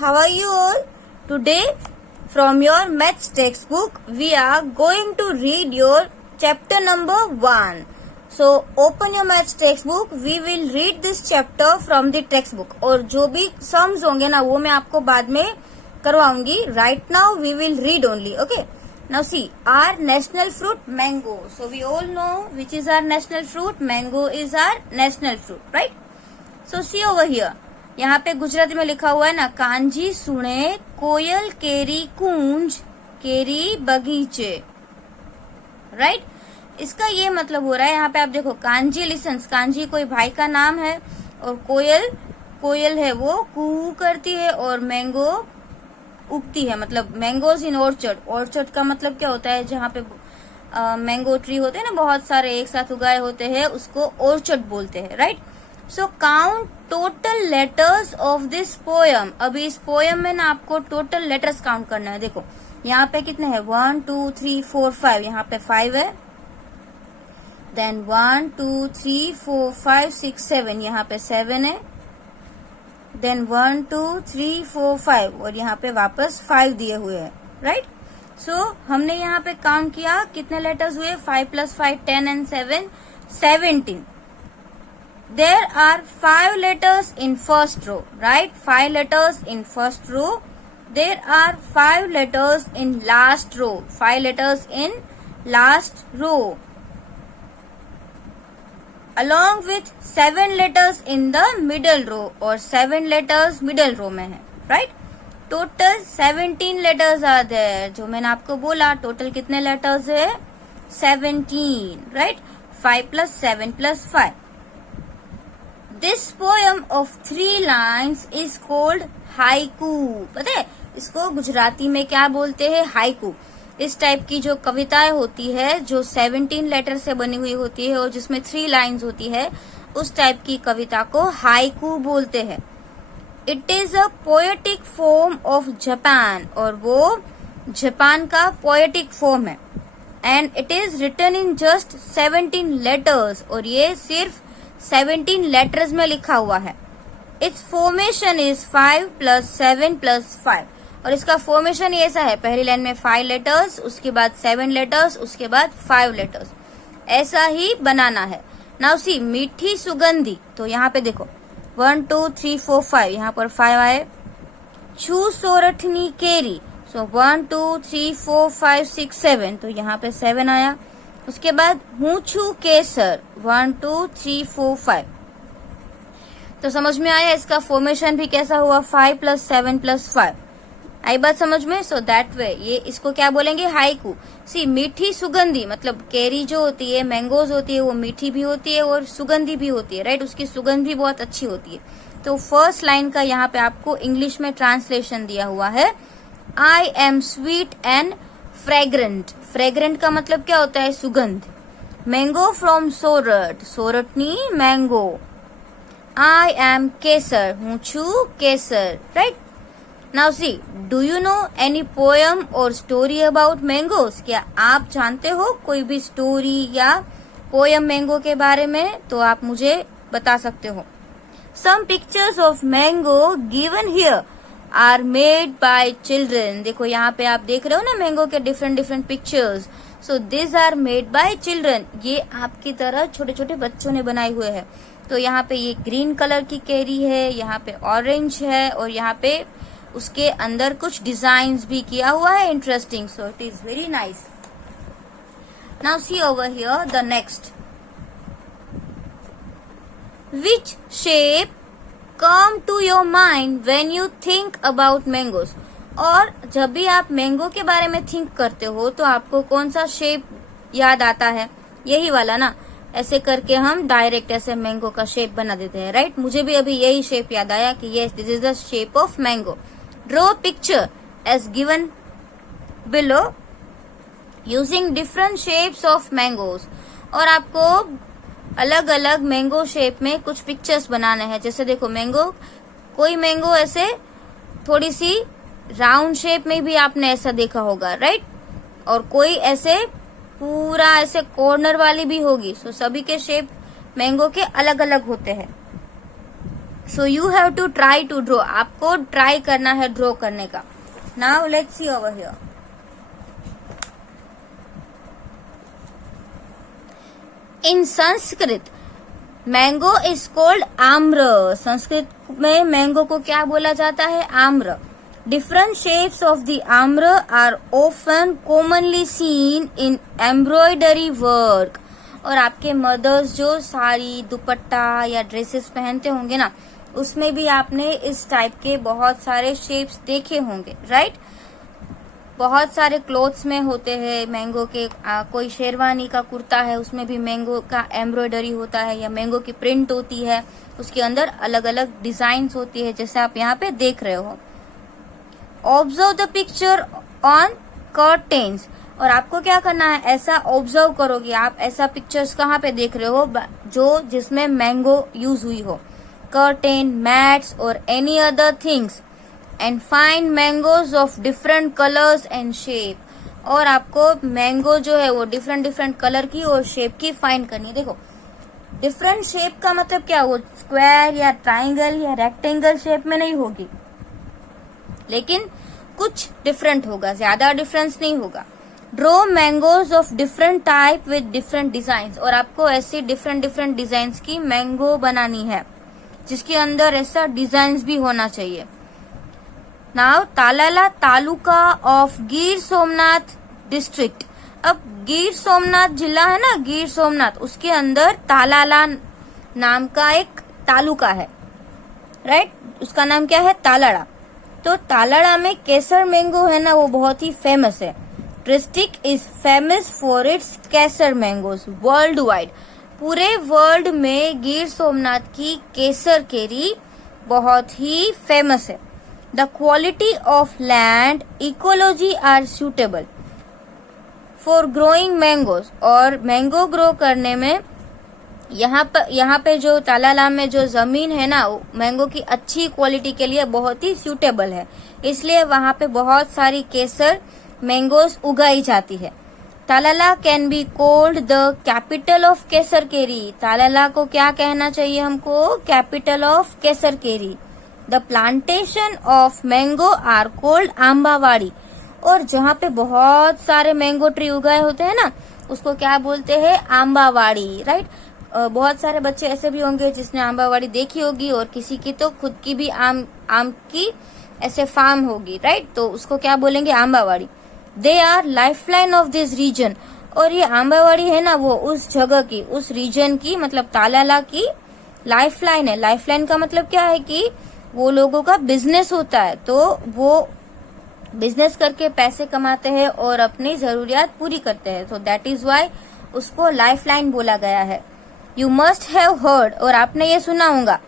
how are you all? Today from your maths textbook we are going to read your chapter number 1. So open your maths textbook, we will read this chapter from the textbook. और जो भी sums होंगे ना वो मैं आपको बाद में करवाऊंगी. Right now we will read only, okay? Now see, our national fruit mango. So we all know which is our national fruit. Mango is our national fruit, right? So see over here. यहाँ पे गुजराती में लिखा हुआ है ना, कांजी सुने कोयल केरी कुंज केरी बगीचे, right? इसका ये मतलब हो रहा है, यहाँ पे आप देखो कांजी लिसन्स, कांजी कोई भाई का नाम है और कोयल है वो कू करती है और मैंगो उगती है, मतलब मैंगोज इन ऑर्चर्ड. ऑर्चर्ड का मतलब क्या होता है, जहाँ पे मैंगो ट्री होते हैं ना बहुत सारे एक साथ उगाए होते हैं, उसको ऑर्चर्ड बोलते हैं, right? So count total letters of this poem. अभी इस पोयम में ना आपको टोटल लेटर्स काउंट करना है. देखो यहाँ पे कितने हैं, 1 2 3 4 5, यहाँ पे 5 है. देन 1 2 3 4 5 6 7, यहाँ पे 7 है. देन 1 2 3 4 5 और यहाँ पे वापस 5 दिए हुए हैं, राइट? सो हमने यहाँ पे काउंट किया कितने लेटर्स हुए, 5 + 5 10 and 7 17. There are 5 letters in first row, right? 5 letters in first row. There are 5 letters in last row. 5 letters in last row. Along with 7 letters in the middle row, और 7 letters middle row में है, right? Total 17 letters are there. जो मैंने आपको बोला total कितने letters है, 17, right? 5 + 7 + 5. This poem of 3 lines is called haiku. पता है इसको गुजराती में क्या बोलते हैं, हाइकू. इस टाइप की जो कविताएं होती है जो 17 लेटर से बनी हुई होती है और जिसमें 3 लाइंस होती है, उस टाइप की कविता को हाइकू बोलते हैं. It is a poetic form of Japan, और वो जापान का पोएटिक फॉर्म है. And it is written in just 17 letters, और ये सिर्फ 17 लेटर्स में लिखा हुआ है. इट्स फॉर्मेशन इज 5 + 7 + 5, और इसका फॉर्मेशन ये ऐसा है, पहली लाइन में 5 लेटर्स, उसके बाद 7 लेटर्स, उसके बाद 5 लेटर्स, ऐसा ही बनाना है. नाउ सी, मीठी सुगंधी, तो यहाँ पे देखो 1 2 3 4 5, यहाँ पर 5 आए. छू सोरठनी केरी, सो 1 2 3 4 5 6 7, तो यहाँ पे 7 आया. उसके बाद मूछू केसर, 1 2 3 4 5. तो समझ में आया इसका फॉर्मेशन भी कैसा हुआ, 5 + 7 + 5. आई बात समझ में? सो दैट वे ये इसको क्या बोलेंगे, हाइकू. सी, मीठी सुगंधी मतलब केरी जो होती है, मैंगोज होती है, वो मीठी भी होती है और सुगंधी भी होती है, राइट? उसकी सुगंध भी बहुत अच्छी होती है. तो फर्स्ट लाइन का यहाँ पे आपको इंग्लिश में ट्रांसलेशन दिया हुआ है, I am sweet and fragrant. Fragrant का मतलब क्या होता है, सुगंध. मैंगो फ्रॉम सोरठ, सोरठनी मैंगो. आई एम केसर, हूँ छू Kesar, right? Now see, do you know any poem or story about mangoes? क्या आप जानते हो कोई भी स्टोरी या पोएम मैंगो के बारे में? तो आप मुझे बता सकते हो. Some pictures of mango given here are made by children. देखो यहाँ पे आप देख रहे हो ना मैंगो के different pictures. So this are made by children. ये आपकी तरह छोटे छोटे बच्चों ने बनाए हुए हैं. तो यहाँ पे ये ग्रीन कलर की कैरी है, यहाँ पे ऑरेंज है, और यहाँ पे उसके अंदर कुछ डिजाइन्स भी किया हुआ है, interesting. So it is very nice. Now see over here the next. Which shape come to your mind when you think about mangoes. और जब भी आप मैंगो के बारे में थिंक करते हो तो आपको कौन सा शेप याद आता है, यही वाला ना. ऐसे करके हम डायरेक्ट ऐसे मैंगो का शेप बना देते हैं, राइट? मुझे भी अभी यही शेप याद आया कि yes, this is the shape of mango. Draw picture as given below using different shapes of mangoes. और आपको अलग अलग मैंगो शेप में कुछ पिक्चर्स बनाने हैं. जैसे देखो मैंगो, कोई मैंगो ऐसे थोड़ी सी राउंड शेप में भी आपने ऐसा देखा होगा, राइट? और कोई ऐसे पूरा ऐसे कॉर्नर वाली भी होगी. सो सभी के शेप मैंगो के अलग अलग होते हैं. So you have to try to draw, आपको ट्राई करना है ड्रॉ करने का. Now let's see over here. In Sanskrit mango is called amra. Sanskrit में मैंगो को क्या बोला जाता है? आम्र. Different shapes of the amra are often commonly seen in embroidery work. और आपके मदर्स जो साड़ी, दुपट्टा या ड्रेसेस पहनते होंगे ना, उसमें भी आपने इस टाइप के बहुत सारे शेप्स देखे होंगे, राइट? बहुत सारे क्लोथ्स में होते हैं मैंगो के. कोई शेरवानी का कुर्ता है, उसमें भी मैंगो का एम्ब्रॉयडरी होता है या मैंगो की प्रिंट होती है. उसके अंदर अलग अलग डिजाइन्स होती है, जैसे आप यहाँ पे देख रहे हो. Observe the picture on curtains. और आपको क्या करना है, ऐसा ऑब्जर्व करोगे आप. ऐसा पिक्चर्स कहाँ पे देख रहे हो जो जिसमें मैंगो यूज हुई हो. कर्टेन, मैट्स और any other things. And find mangoes of different colours and shape. और आपको मैंगो जो है वो डिफरेंट डिफरेंट कलर की और शेप की फाइंड करनी है. देखो, डिफरेंट शेप का मतलब क्या, वो स्क्वायर या ट्राइंगल या रेक्टेंगल शेप में नहीं होगी, लेकिन कुछ डिफरेंट होगा, ज्यादा डिफरेंस नहीं होगा. Draw mangoes of different type with different design. और आपको ऐसी डिफरेंट डिफरेंट डिजाइन की मैंगो बनानी है, जिसके अंदर ऐसा डिजाइन भी होना चाहिए. Now Talala taluka of Gir Somnath district. अब गिर सोमनाथ जिला है ना, गिर सोमनाथ, उसके अंदर तालाला नाम का एक तालुका है, राइट? उसका नाम क्या है? तालाड़ा. तो तालाड़ा में केसर मैंगो है ना, वो बहुत ही फेमस है. District is famous for its Kesar mangoes world wide. पूरे वर्ल्ड में गिर सोमनाथ की केसर केरी बहुत ही फेमस है. The quality of land, ecology are suitable for growing mangoes. और मैंगो ग्रो करने में यहाँ पे जो तालाला में जो जमीन है ना, मैंगो की अच्छी क्वालिटी के लिए बहुत ही सूटेबल है. इसलिए वहाँ पे बहुत सारी केसर मैंगोज उगाई जाती है. Talala can be called the capital of Kesar keri. Talala को क्या कहना चाहिए हमको? Capital of Kesar keri. The plantation of mango are called ambavadi. और जहाँ पे बहुत सारे मैंगो ट्री उगाए होते हैं ना, उसको क्या बोलते हैं? आम्बावाड़ी, राइट? बहुत सारे बच्चे ऐसे भी होंगे जिसने आम्बावाड़ी देखी होगी, और किसी की तो खुद की भी आम की ऐसे फार्म होगी, राइट? तो उसको क्या बोलेंगे? आम्बावाड़ी. They are lifeline of this region. और ये आम्बावाड़ी है ना, वो उस जगह की, उस रीजन की, मतलब तालाला की लाइफलाइन है. लाइफलाइन का मतलब क्या है कि वो लोगों का बिजनेस होता है, तो वो बिजनेस करके पैसे कमाते हैं और अपनी जरूरियात पूरी करते हैं. तो दैट इज वाई उसको लाइफलाइन बोला गया है. You must have heard. और आपने ये सुना होगा,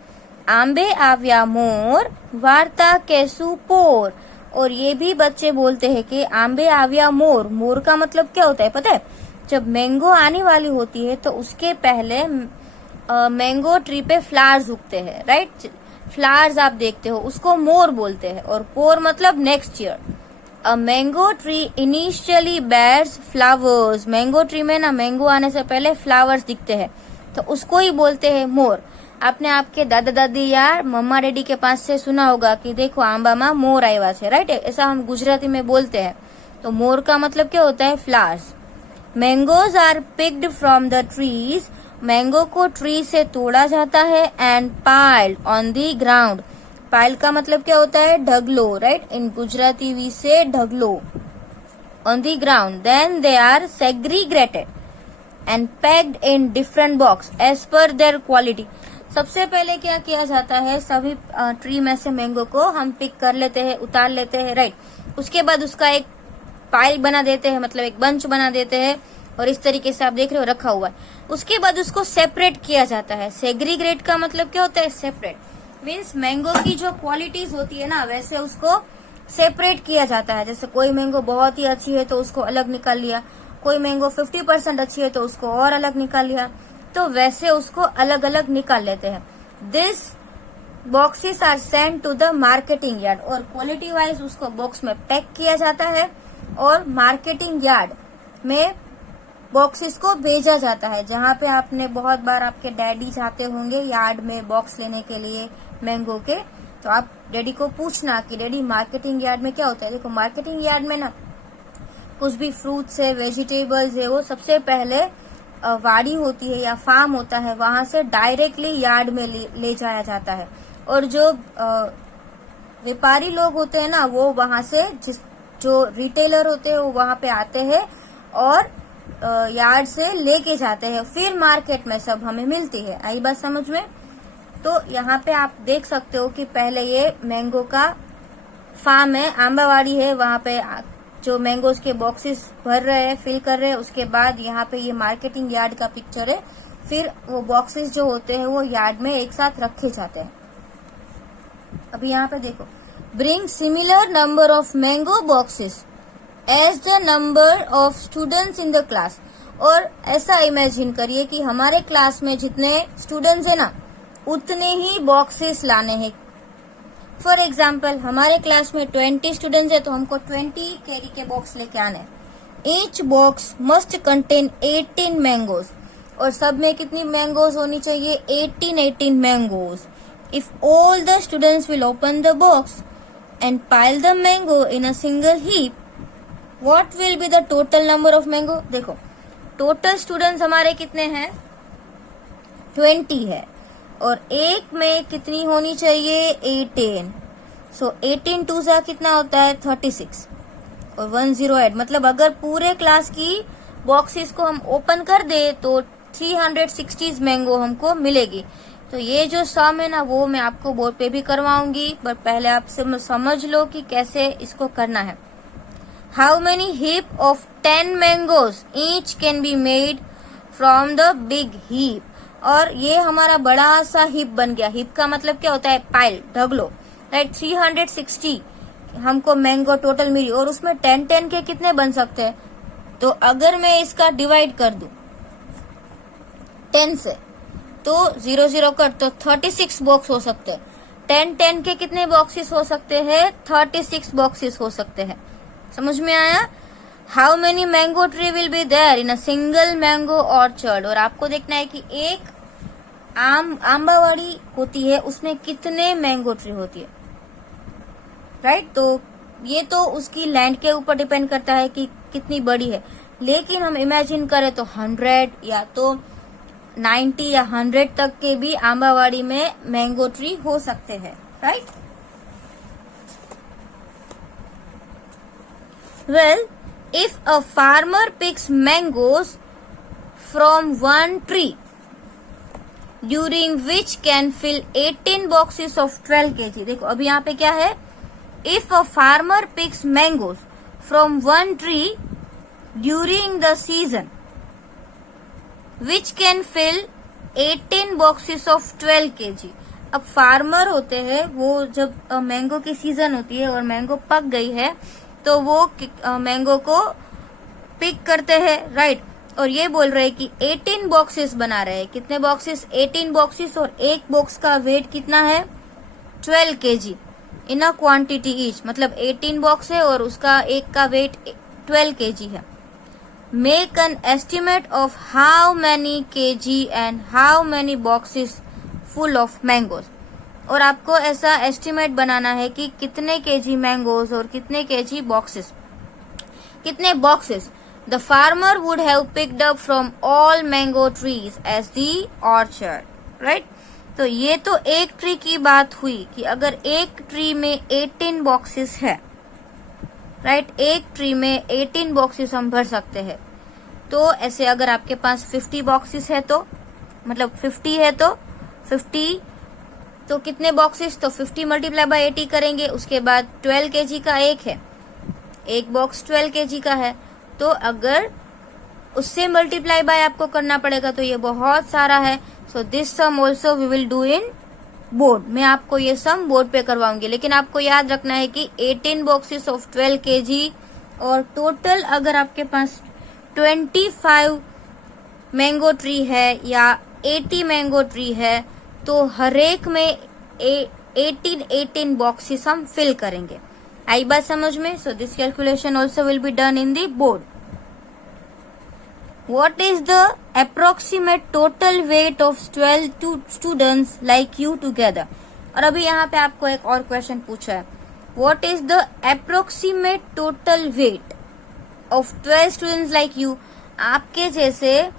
आंबे आव्या मोर वार्ता कैसु पोर. और ये भी बच्चे बोलते हैं कि आंबे आव्या मोर. मोर का मतलब क्या होता है पता है? जब मैंगो आने वाली होती है तो उसके पहले मैंगो ट्री पे फ्लावर्स उगते हैं, राइट? फ्लावर्स आप देखते हो, उसको मोर बोलते हैं. और पोर मतलब next year. A mango tree initially bears flowers. Mango tree में ना मैंगो आने से पहले फ्लावर्स दिखते हैं, तो उसको ही बोलते हैं मोर. आपने आपके दादा दादी या मम्मा डैडी के पास से सुना होगा कि देखो आंबामा मोर आया है, राइट? ऐसा हम गुजराती में बोलते हैं. तो मोर का मतलब क्या होता है? Flowers. Mangoes are picked from the trees. Mango को ट्री से तोड़ा जाता है. And piled on the ground. Pile का मतलब क्या होता है? ढगलो, right? In Gujarati we say dhaglo. On the ground. Then they are segregated and packed in different box as per their quality. सबसे पहले क्या किया जाता है? सभी ट्री में से मैंगो को हम पिक कर लेते हैं, उतार लेते हैं, राइट? उसके बाद उसका एक पाइल बना देते हैं, मतलब एक बंच बना देते हैं. और इस तरीके से आप देख रहे हो रखा हुआ है. उसके बाद उसको सेपरेट किया जाता है. सेग्रीगेट का मतलब क्या होता है? सेपरेट. मीन्स मैंगो की जो क्वालिटीज होती है ना, वैसे उसको सेपरेट किया जाता है. जैसे कोई मैंगो बहुत ही अच्छी है तो उसको अलग निकाल लिया, कोई मैंगो 50% अच्छी है तो उसको और अलग निकाल लिया. तो वैसे उसको अलग अलग निकाल लेते हैं. This boxes are send to the marketing yard. और क्वालिटी वाइज उसको बॉक्स में पैक किया जाता है और मार्केटिंग यार्ड में बॉक्सेस को भेजा जाता है. जहाँ पे आपने बहुत बार आपके डैडी जाते होंगे यार्ड में बॉक्स लेने के लिए, मैंगो के, तो आप डैडी को पूछना कि डैडी मार्केटिंग यार्ड में क्या होता है। देखो मार्केटिंग यार्ड में ना कुछ भी फ्रूट्स है, वेजिटेबल्स है, वो सबसे पहले वाड़ी होती है या फार्म होता है, वहां से डायरेक्टली यार्ड में ले जाया जाता है। और जो व्यापारी लोग होते हैं ना, वो वहां से जो रिटेलर होते हैं वो वहां पे आते हैं और यार्ड से लेके जाते हैं, फिर मार्केट में सब हमें मिलती है। आई बात समझ में? तो यहाँ पे आप देख सकते हो कि पहले ये मैंगो का फार्म है, आंबावाड़ी है, वहां पे जो मैंगोज के बॉक्सेस भर रहे हैं, फिल कर रहे हैं। उसके बाद यहाँ पे ये मार्केटिंग यार्ड का पिक्चर है, फिर वो बॉक्सेस जो होते हैं वो यार्ड में एक साथ रखे जाते हैं। अभी यहाँ पे देखो, bring similar number of mango boxes as the number of students in the class. और ऐसा इमेजिन करिए कि हमारे क्लास में जितने स्टूडेंट्स है ना, उतने ही बॉक्सेस लाने हैं। फॉर एग्जाम्पल हमारे क्लास में 20 स्टूडेंट्स है, तो हमको 20 कैरी के बॉक्स लेके आने हैं। Each box must contain 18 mangoes. और सब में कितनी मैंगोज होनी चाहिए? 18 mangoes. If all the students will open the box and pile the mango in a single heap, what will be the total number of mango? देखो total students हमारे कितने हैं? 20 है, और एक में कितनी होनी चाहिए? 18। सो 18 टू सा कितना होता है? 36 और 10 ऐड, मतलब अगर पूरे क्लास की बॉक्सेस को हम ओपन कर दे तो 360 मैंगो हमको मिलेगी। तो ये जो सम है ना, वो मैं आपको बोर्ड पे भी करवाऊंगी, पर पहले आप समझ लो कि कैसे इसको करना है। How many heap of 10 mangoes each can be made from the big heap. और ये हमारा बड़ा सा हिप बन गया। हिप का मतलब क्या होता है? Pile, ढगलो, right. 360 हमको मैंगो टोटल मिली, और उसमें 10 के कितने बन सकते हैं? तो अगर मैं इसका डिवाइड कर दूं 10 से, तो 0 कर, तो 36 बॉक्स हो सकते हैं। 10 के कितने बॉक्सेस हो सकते हैं? 36 बॉक्सेस हो सकते हैं। समझ में आया? How many mango tree will be there in a single mango orchard. और आपको देखना है कि एक आंबावाड़ी होती है, उसमें कितने मैंगो ट्री होती है, राइट। तो ये तो उसकी लैंड के ऊपर डिपेंड करता है कि कितनी बड़ी है, लेकिन हम इमेजिन करें तो 100 या तो 90 या 100 तक के भी आंबावाड़ी में मैंगो ट्री हो सकते हैं, right. Well, if a farmer picks mangoes from one tree during which can fill 18 boxes of 12 kg। देखो अभी यहाँ पे क्या है? If a farmer picks mangoes from one tree during the season which can fill 18 boxes of 12 kg। अब farmer होते हैं, वो जब मैंगो की सीजन होती है और मैंगो पक गई है, तो वो मैंगो को पिक करते हैं, राइट। और ये बोल रहे हैं कि 18 बॉक्सेस बना रहे हैं। कितने बॉक्सेस? 18 बॉक्सेस। और एक बॉक्स का वेट कितना है? 12 kg in a quantity each, मतलब 18 बॉक्स है और उसका एक का वेट 12 kg है। Make an estimate of how many kg and how many boxes full of mangoes. और आपको ऐसा एस्टिमेट बनाना है कि कितने kg मैंगोज और कितने kg बॉक्सेस, कितने boxes the farmer would have picked up from all mango trees as the orchard, right. तो ये तो एक ट्री की बात हुई कि अगर एक ट्री में 18 बॉक्सेस है, राइट, एक ट्री में 18 बॉक्सेस हम भर सकते हैं। तो ऐसे अगर आपके पास 50 बॉक्सेस है, तो मतलब 50 है, तो 50 तो कितने बॉक्सेस? तो 50 मल्टीप्लाई बाय 80 करेंगे। उसके बाद 12 kg का एक है, एक बॉक्स 12 kg का है, तो अगर उससे मल्टीप्लाई बाय आपको करना पड़ेगा, तो ये बहुत सारा है। So this sum also we will do in board. मैं आपको ये सम बोर्ड पे करवाऊंगी, लेकिन आपको याद रखना है कि 18 बॉक्सेस ऑफ 12 kg, और टोटल अगर आपके पास 25 मैंगो ट्री है या 80 मैंगो ट्री है, तो हर एक में 18 बॉक्सेस हम फिल करेंगे। आई बात समझ में? So this calculation also will be done in the board. What is the approximate total weight of 12 students like you together? और अभी यहाँ पे आपको एक और क्वेश्चन पूछा है, what is the approximate total weight of 12 students like you. आपके जैसे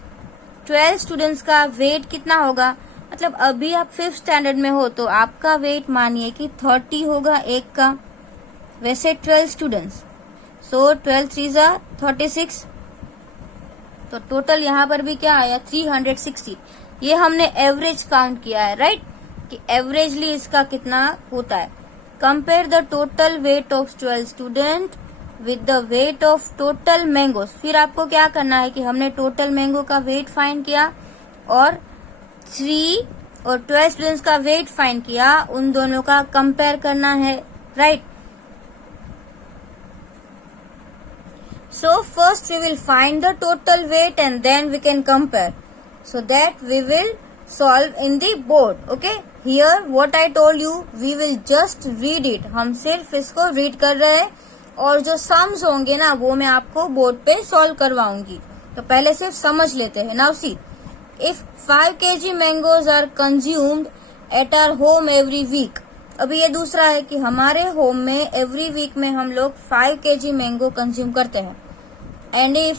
12 स्टूडेंट्स का वेट कितना होगा, मतलब अभी आप 5th स्टैंडर्ड में हो तो आपका वेट मानिए कि 30 होगा एक का, वैसे 12 स्टूडेंट्स, सो 12 3 36, तो टोटल यहाँ पर भी क्या आया 360। ये हमने एवरेज काउंट किया है, राइट, कि एवरेजली इसका कितना होता है। Compare the total weight of 12 student with the weight of total mangoes. फिर आपको क्या करना है कि हमने टोटल मैंगो का वेट फाइंड किया और 3 और 12 स्टूडेंट्स का वेट फाइंड किया, उन दोनों का कंपेयर करना है, right. So first we will find the total weight and then we can compare, so that we will solve in the board. Okay, here what I told you, we will just read it. हम सिर्फ इसको read कर रहे हैं और जो sums होंगे ना वो मैं आपको बोर्ड पे सॉल्व करवाऊंगी। तो पहले सिर्फ समझ लेते हैं। Now see, if 5 kg mangoes are consumed at our home every week। अभी ये दूसरा है कि हमारे होम में एवरी वीक में हम लोग 5 kg मैंगो कंज्यूम करते हैं, and if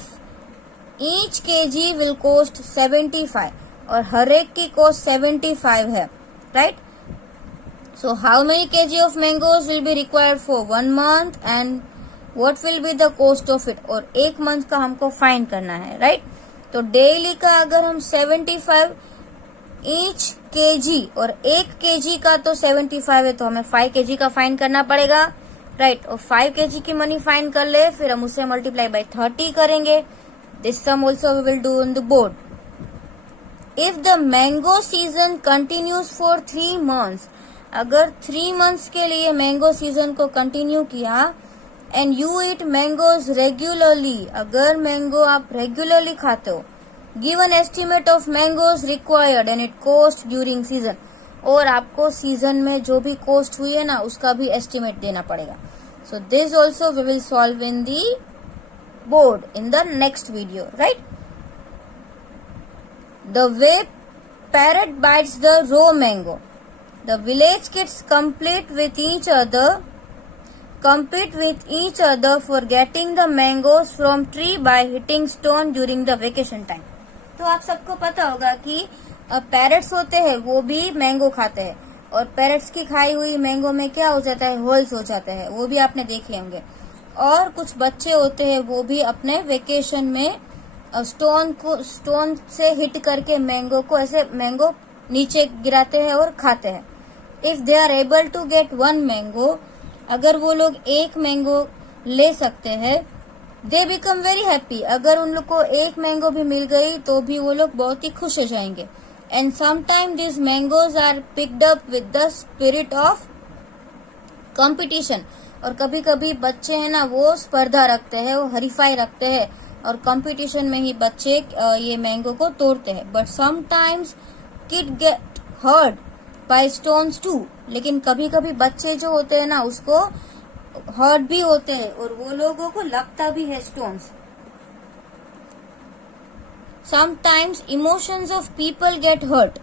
each kg will cost 75 और हर एक की कॉस्ट 75 है, right. So how many kg of mangoes will be required for 1 month and what will be the cost of it, और एक मंथ का हमको फाइंड करना है, राइट। तो डेली का अगर हम 75 each kg और 1 kg का तो 75 है, तो हमें 5 kg का फाइंड करना पड़ेगा, राइट। और 5 kg की मनी फाइंड कर ले, फिर हम उसे मल्टीप्लाई बाय 30 करेंगे। This sum also we will do on the board. If the mango season continues for 3 months, अगर 3 months के लिए मैंगो सीजन को कंटिन्यू किया, and you eat mangoes regularly, अगर मैंगो आप रेगुलरली खाते हो, give an estimate of mangoes required and it cost during season, और आपको सीजन में जो भी कॉस्ट हुई है ना उसका भी एस्टिमेट देना पड़ेगा। So this also we will solve in the board in the next video, right? The way parrot bites the raw mango, the village kids compete with each other for getting the mangoes from tree by hitting stone during the vacation time। तो आप सबको पता होगा कि parrots होते हैं वो भी मैंगो खाते हैं, और पैरट्स की खाई हुई मैंगो में क्या हो जाता है, होल्स हो जाते हैं, वो भी आपने देखे होंगे। और कुछ बच्चे होते हैं वो भी अपने वेकेशन में स्टोन से हिट करके मैंगो को ऐसे मैंगो नीचे गिराते हैं और खाते हैं। If they are able to get 1 mango, अगर वो लोग एक मैंगो ले सकते हैं, दे बिकम वेरी हैप्पी। अगर उन लोग को एक मैंगो भी मिल गई तो भी वो लोग बहुत ही खुश हो जाएंगे। And sometime this mangoes are picked up with the spirit of competition, और कभी कभी बच्चे हैं ना वो स्पर्धा रखते हैं, वो हरीफाई रखते हैं, और कंपटीशन में ही बच्चे ये मैंगो को तोड़ते हैं। But sometimes kid get hurt by stones too, लेकिन कभी कभी बच्चे जो होते हैं ना उसको हर्ट भी होते हैं और वो लोगों को लगता भी है stones. Sometimes emotions of people get hurt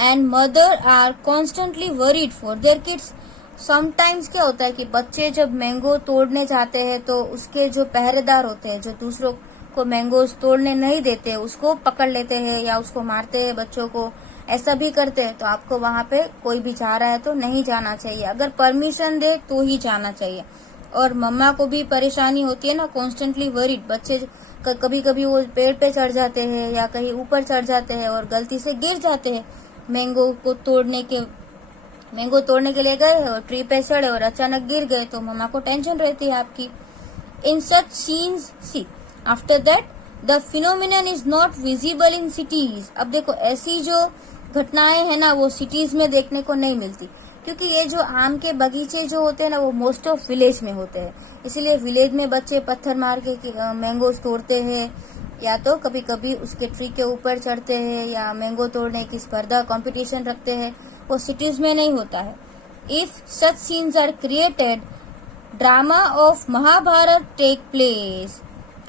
and mother are constantly worried for their kids. Sometimes क्या होता है कि बच्चे जब मैंगो तोड़ने जाते हैं तो उसके जो पहरेदार होते हैं, जो दूसरों को मैंगोज तोड़ने नहीं देते, उसको पकड़ लेते हैं या उसको मारते हैं, बच्चों को ऐसा भी करते हैं। तो आपको वहां पे कोई भी जा रहा है तो नहीं जाना चाहिए, अगर परमिशन दे तो ही जाना चाहिए। और मम्मा को भी परेशानी होती है ना, कॉन्स्टेंटली वरीड। बच्चे कभी कभी वो पेड़ पे चढ़ जाते हैं या कहीं ऊपर चढ़ जाते हैं और गलती से गिर जाते हैं। मैंगो तोड़ने के लिए गए और ट्री पे चढ़े और अचानक गिर गए तो मम्मा को टेंशन रहती है आपकी। In such scenes see after that the phenomenon is not visible in cities. अब देखो ऐसी जो घटनाएं है ना वो सिटीज में देखने को नहीं मिलती, क्योंकि ये जो आम के बगीचे जो होते हैं ना वो मोस्ट ऑफ विलेज में होते हैं। इसीलिए विलेज में बच्चे पत्थर मार के मैंगोज तोड़ते हैं, या तो कभी कभी उसके ट्री के ऊपर चढ़ते हैं या मैंगो तोड़ने की स्पर्धा कंपटीशन रखते हैं, वो सिटीज में नहीं होता है। If such scenes are created, drama of Mahabharat take place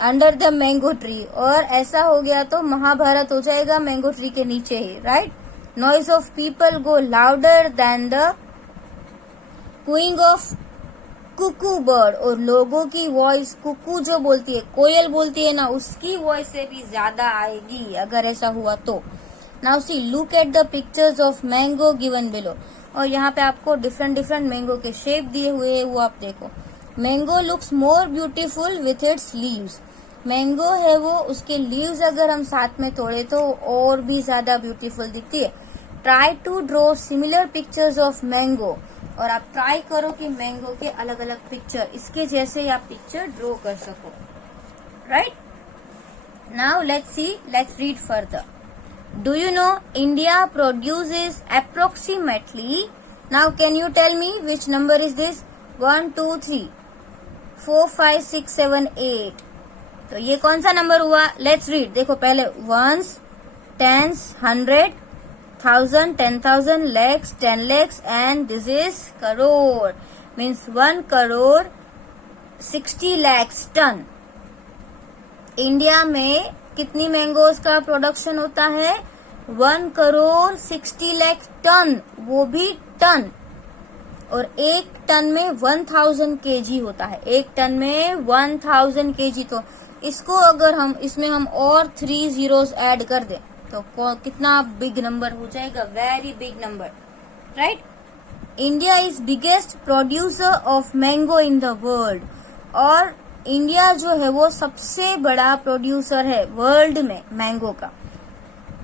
under the mango tree, और ऐसा हो गया तो महाभारत हो जाएगा मैंगो ट्री के नीचे ही, right. Noise of people go louder than the cooing of cuckoo bird, और लोगों की वॉइस कुकू जो बोलती है, कोयल बोलती है ना, उसकी वॉइस से भी ज्यादा आएगी अगर ऐसा हुआ तो। Now see look at the pictures of mango given below, और यहाँ पे आपको डिफरेंट डिफरेंट मैंगो के शेप दिए हुए हैं, वो आप देखो। Mango looks more beautiful with its leaves, mango है वो, उसके लीव्स अगर हम साथ में तोड़े तो और भी ज्यादा ब्यूटीफुल दिखती है। Try to draw similar pictures of mango, और आप ट्राई करो कि मैंगो के अलग अलग पिक्चर इसके जैसे आप पिक्चर ड्रॉ कर सको, right. Now let's see, let's read further. Do you know India produces approximately, now can you tell me which number is this, 1 2 3 4 5 6 7 8, तो ये कौन सा नंबर हुआ? लेट्स रीड, देखो पहले once, tense, 100, 1000, 10,000, lakhs, 10 lakhs, and this is crore, means 1 crore 60 lakhs ton। India में कितनी mangoes का प्रोडक्शन होता है? 1 करोड़ 60 लाख टन, वो भी टन, और एक टन में 1000 केजी होता है, एक टन में 1000 केजी। तो इसको अगर हम इसमें हम और 3 जीरोस ऐड कर दें तो कितना बिग नंबर हो जाएगा, very big number, right. India is biggest producer of mango in the world, और इंडिया जो है वो सबसे बड़ा प्रोड्यूसर है वर्ल्ड में मैंगो का।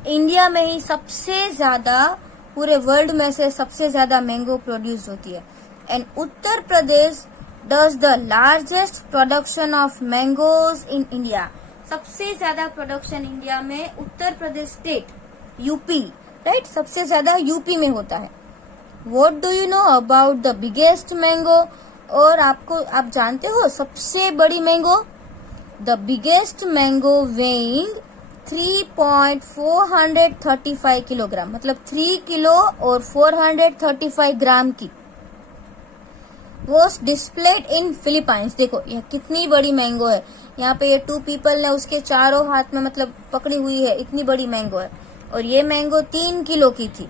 इंडिया में ही सबसे ज्यादा, पूरे वर्ल्ड में से सबसे ज्यादा मैंगो प्रोड्यूस होती है। And Uttar Pradesh does the largest production of mangoes in India, सबसे ज्यादा प्रोडक्शन इंडिया में Uttar Pradesh state, UP, right, सबसे ज्यादा यूपी में होता है। What do you know about the biggest mango, और आप जानते हो सबसे बड़ी mango? The biggest mango weighing 3.435 kilogram, मतलब 3 किलो और 435 ग्राम की, वॉज डिस्प्लेड इन फिलीपाइंस। देखो यह कितनी बड़ी मैंगो है, यहाँ पे ये 2 पीपल ने उसके चारों हाथ में मतलब पकड़ी हुई है, इतनी बड़ी मैंगो है, और ये मैंगो 3 किलो की थी।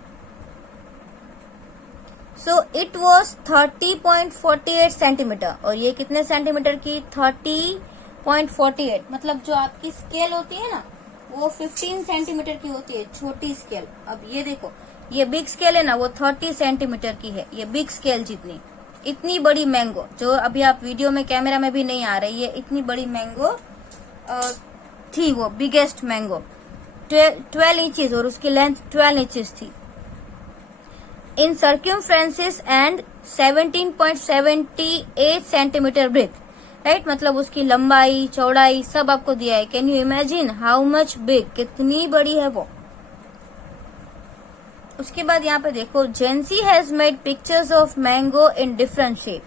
सो इट वॉज 30.48 सेंटीमीटर, और ये कितने सेंटीमीटर की? 30.48, मतलब जो आपकी स्केल होती है ना वो 15 सेंटीमीटर की होती है, छोटी स्केल। अब ये देखो, ये बिग स्केल है ना, वो 30 सेंटीमीटर की है, ये बिग स्केल जितनी, इतनी बड़ी मैंगो जो अभी आप वीडियो में कैमरा में भी नहीं आ रही है, इतनी बड़ी मैंगो थी वो बिगेस्ट मैंगो, 12 इंचेस, और उसकी लेंथ 12 इंचेस थी। In circumferences and 17.78 centimetre breadth, right, मतलब उसकी लंबाई चौड़ाई सब आपको दिया है। Can you imagine how much big, कितनी बड़ी है वो। उसके बाद यहाँ पे देखो, Jency has made pictures of mango in different shape,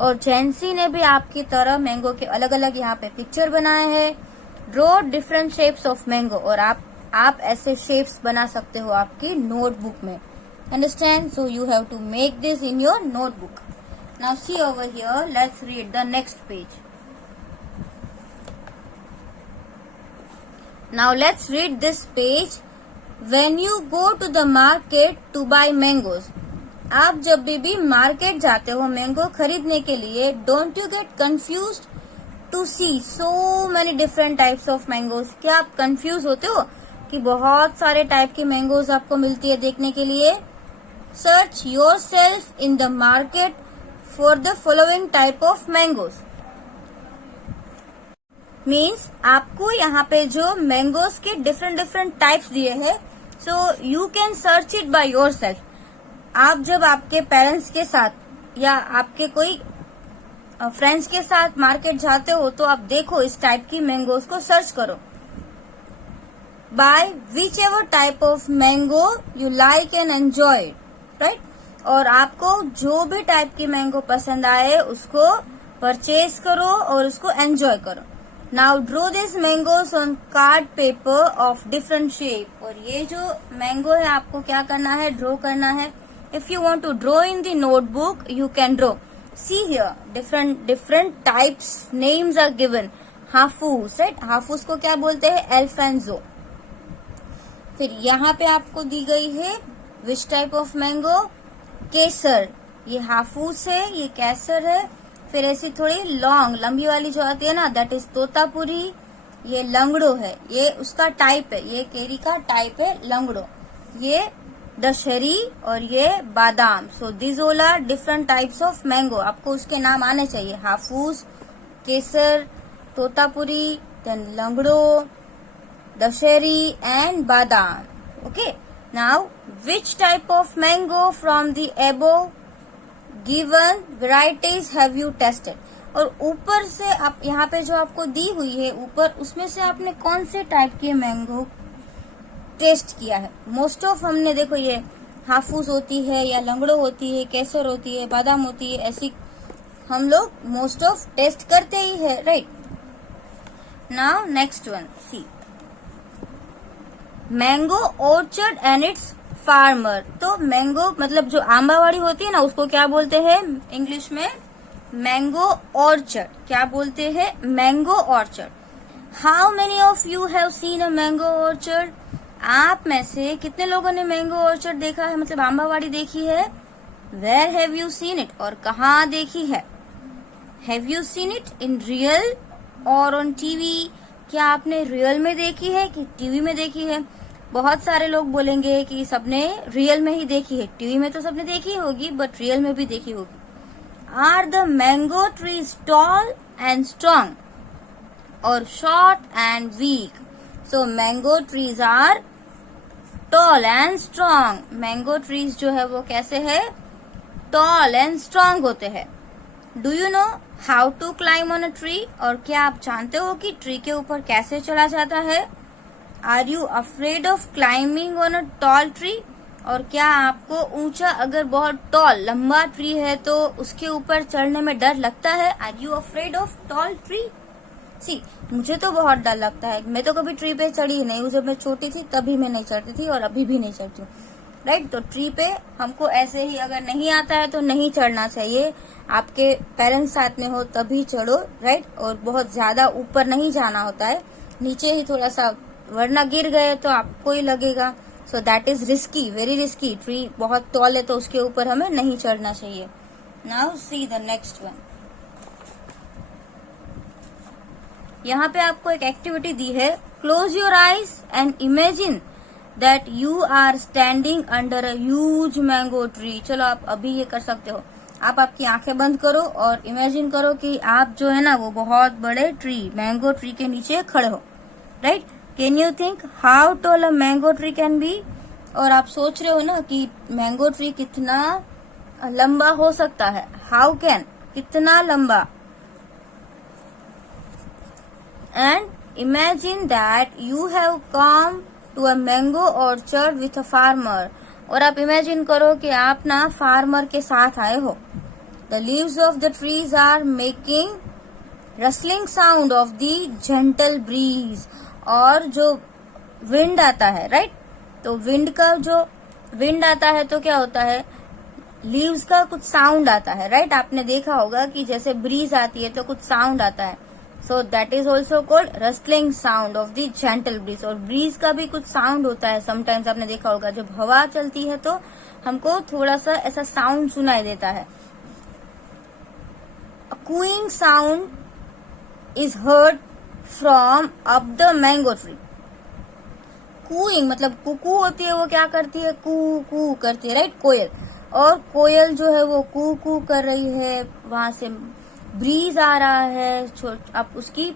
और जेंसी ने भी आपकी तरह मैंगो के अलग अलग यहाँ पे पिक्चर बनाए हैं। Draw different shapes of mango, और आप ऐसे शेप्स बना सकते हो आपकी नोटबुक में, understand. So you have to make this in your notebook. Now see over here, let's read the next page. Now let's read this page. When you go to the market to buy mangoes, आप जब भी market जाते हो mango खरीदने के लिए, don't you get confused to see so many different types of mangoes. क्या आप कंफ्यूज होते हो कि बहुत सारे टाइप की मैंगोज आपको मिलती है देखने के लिए? Search your self in the market for the following type of mangoes. Means आपको यहाँ पे जो मैंगोज के डिफरेंट डिफरेंट टाइप्स दिए हैं, so you can search it by your self. आप जब आपके पेरेंट्स के साथ या आपके कोई फ्रेंड्स के साथ मार्केट जाते हो तो आप देखो इस टाइप की मैंगोज को सर्च करो। By which ever type of mango you like and enjoy, right, और आपको जो भी टाइप की मैंगो पसंद आए उसको परचेज करो और उसको एंजॉय करो। Now draw this mangoes on card paper of different shape, और ये जो मैंगो है आपको क्या करना है? ड्रॉ करना है। If you want to draw in the notebook you can draw. See here different types names are given. Hafus, right, Hafus को क्या बोलते हैं? एल्फेंजो। फिर यहाँ पे आपको दी गई है विच टाइप ऑफ मैंगो? केसर, ये हाफूस है, ये केसर है। फिर ऐसी थोड़ी लॉन्ग लंबी वाली जो आती है ना, दैट इज तोतापुरी, ये लंगड़ो है, ये उसका टाइप है, ये केरी का टाइप है लंगड़ो। ये दशहरी और ये Badam. So this all are different types of mango, आपको उसके नाम आने चाहिए, हाफूस, केसर, Totapuri, then Langdo, Dasheri and Badam. Okay, now which type of mango from the above given varieties have you tasted? और ऊपर से आप यहाँ पे जो आपको दी हुई है ऊपर, उसमें से आपने कौन से टाइप के मैंगो टेस्ट किया है? मोस्ट ऑफ हमने देखो ये हाफूस होती है या लंगड़ो होती है, केसर होती है, बादाम होती है, ऐसी हम लोग मोस्ट ऑफ टेस्ट करते ही है, right? Now next one, see mango orchard and its farmer. तो मैंगो मतलब जो आंबावाड़ी होती है ना, उसको क्या बोलते हैं इंग्लिश में? Mango orchard. क्या बोलते हैं? Mango orchard. How many of you have seen a mango orchard? आप में से कितने लोगों ने मैंगो ऑर्चर्ड देखा है, मतलब आंबावाड़ी देखी है? Where have you seen it? और कहाँ देखी है? Have you seen it in real और ऑन टीवी? क्या आपने रियल में देखी है कि टीवी में देखी है? बहुत सारे लोग बोलेंगे कि सबने रियल में ही देखी है, टीवी में तो सबने देखी होगी बट रियल में भी देखी होगी। Are the mango trees tall and strong or short and weak? So mango trees are tall and strong. Mango trees जो है वो कैसे है? टॉल एंड स्ट्रॉन्ग होते हैं। Do you know how to climb on a tree? और क्या आप जानते हो कि ट्री के ऊपर कैसे चढ़ा जाता है? Are you afraid of climbing on a tall tree? और क्या आपको ऊंचा, अगर बहुत टॉल लंबा ट्री है तो उसके ऊपर चढ़ने में डर लगता है? Are you afraid of tall tree? See, मुझे तो बहुत डर लगता है, मैं तो कभी ट्री पे चढ़ी नहीं हूँ। जब मैं छोटी थी तभी मैं नहीं चढ़ती थी और अभी भी नहीं चढ़ती हूँ, राइट? तो ट्री पे हमको ऐसे ही अगर नहीं आता है तो नहीं चढ़ना चाहिए। आपके पेरेंट्स साथ में हो तभी चढ़ो, राइट? और बहुत ज्यादा ऊपर नहीं जाना होता है, नीचे ही थोड़ा सा, वरना गिर गए तो आपको ही लगेगा। So that is risky, very risky. Tree बहुत टॉल है तो उसके ऊपर हमें नहीं चढ़ना चाहिए। Now see the next one. यहाँ पे आपको एक एक्टिविटी दी है, close your eyes and imagine that you are standing under a huge mango tree. चलो आप अभी ये कर सकते हो, आप आपकी आंखें बंद करो और इमेजिन करो कि आप जो है ना वो बहुत बड़े ट्री, मैंगो ट्री के नीचे खड़े हो, right? Can you think how tall a mango tree can be? और आप सोच रहे हो ना कि मैंगो ट्री कितना लंबा हो सकता है। हाउ कैन, कितना लंबा? And imagine that you have come to a mango orchard with a farmer. और आप इमेजिन करो कि आप ना फार्मर के साथ आए हो। The leaves of the trees are making rustling sound of the gentle breeze. और जो विंड आता है, राइट? तो विंड का जो विंड आता है तो क्या होता है? लीव्स का कुछ साउंड आता है, राइट? आपने देखा होगा कि जैसे ब्रीज आती है तो कुछ साउंड आता है। So that is also called rustling sound of the gentle breeze. और ब्रीज का भी कुछ साउंड होता है, समटाइम्स आपने देखा होगा जब हवा चलती है तो हमको थोड़ा सा ऐसा साउंड सुनाई देता है। A cooing sound is heard from up the mango tree. Cooing मतलब कुकू होती है, वो क्या करती है? कू कू करती है, राइट? कोयल। और कोयल जो है वो कू कू कर रही है, वहां से ब्रीज आ रहा है, आप उसकी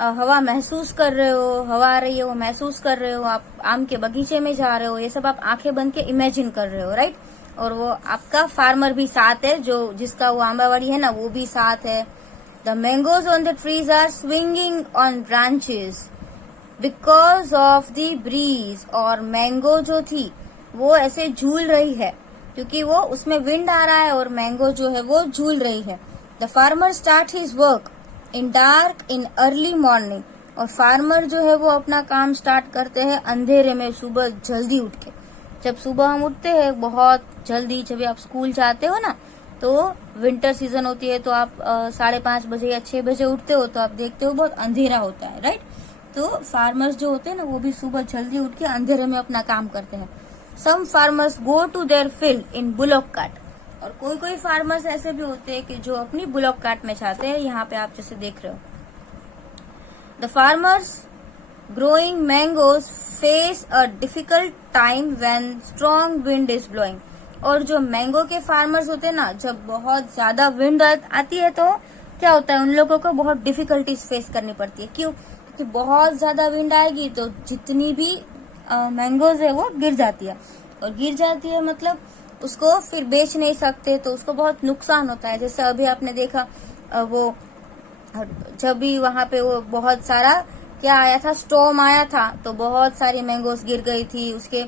हवा महसूस कर रहे हो, हवा आ रही है वो महसूस कर रहे हो, आप आम के बगीचे में जा रहे हो, ये सब आप आंखें बंद के इमेजिन कर रहे हो, राइट? और वो आपका फार्मर भी साथ है, जो जिसका वो आंबावाड़ी है ना वो भी साथ है। The mangoes on the trees are swinging on branches because of the breeze. और मैंगो जो थी वो ऐसे झूल रही है क्योंकि वो उसमें विंड आ रहा है और मैंगो जो है वो झूल रही है। The farmer start his work in dark in early morning. और फार्मर जो है वो अपना काम स्टार्ट करते हैं अंधेरे में, सुबह जल्दी उठ के। जब सुबह हम उठते हैं बहुत जल्दी, जब आप स्कूल जाते हो ना, तो विंटर सीजन होती है तो आप 5:30 बजे या 6 बजे उठते हो तो आप देखते हो बहुत अंधेरा होता है, राइट? तो फार्मर्स जो होते हैं ना वो भी सुबह जल्दी उठ के अंधेरे में अपना काम करते हैं। Some farmers go to their field in bullock cart. और कोई कोई फार्मर्स ऐसे भी होते हैं कि जो अपनी बुलॉक कार्ट में जाते हैं। यहाँ पे आप जैसे देख रहे हो, the farmers growing mangoes face a difficult time when strong wind is blowing. और जो मैंगो के फार्मर्स होते हैं ना, जब बहुत ज्यादा विंड आती है तो क्या होता है, उन लोगों को बहुत डिफिकल्टीज फेस करनी पड़ती है। क्यों? क्योंकि बहुत ज्यादा विंड आएगी तो जितनी भी मैंगोज है वो गिर जाती है, और गिर जाती है मतलब उसको फिर बेच नहीं सकते, तो उसको बहुत नुकसान होता है। जैसे अभी आपने देखा वो जब भी वहां पे वो बहुत सारा क्या आया था, स्टॉर्म आया था, तो बहुत सारी मैंगोज गिर गई थी, उसके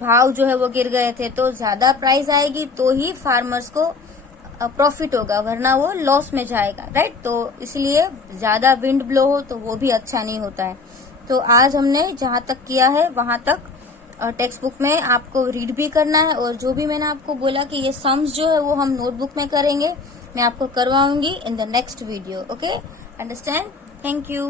भाव जो है वो गिर गए थे। तो ज्यादा प्राइस आएगी तो ही फार्मर्स को प्रॉफिट होगा, वरना वो लॉस में जाएगा, राइट। तो इसलिए ज्यादा विंड ब्लो हो तो वो भी अच्छा नहीं होता है। तो आज हमने जहां तक किया है वहां तक टेक्स्ट बुक में आपको रीड भी करना है, और जो भी मैंने आपको बोला कि ये सम्स जो है वो हम नोटबुक में करेंगे, मैं आपको करवाऊंगी in the next video. Okay, understand? Thank you.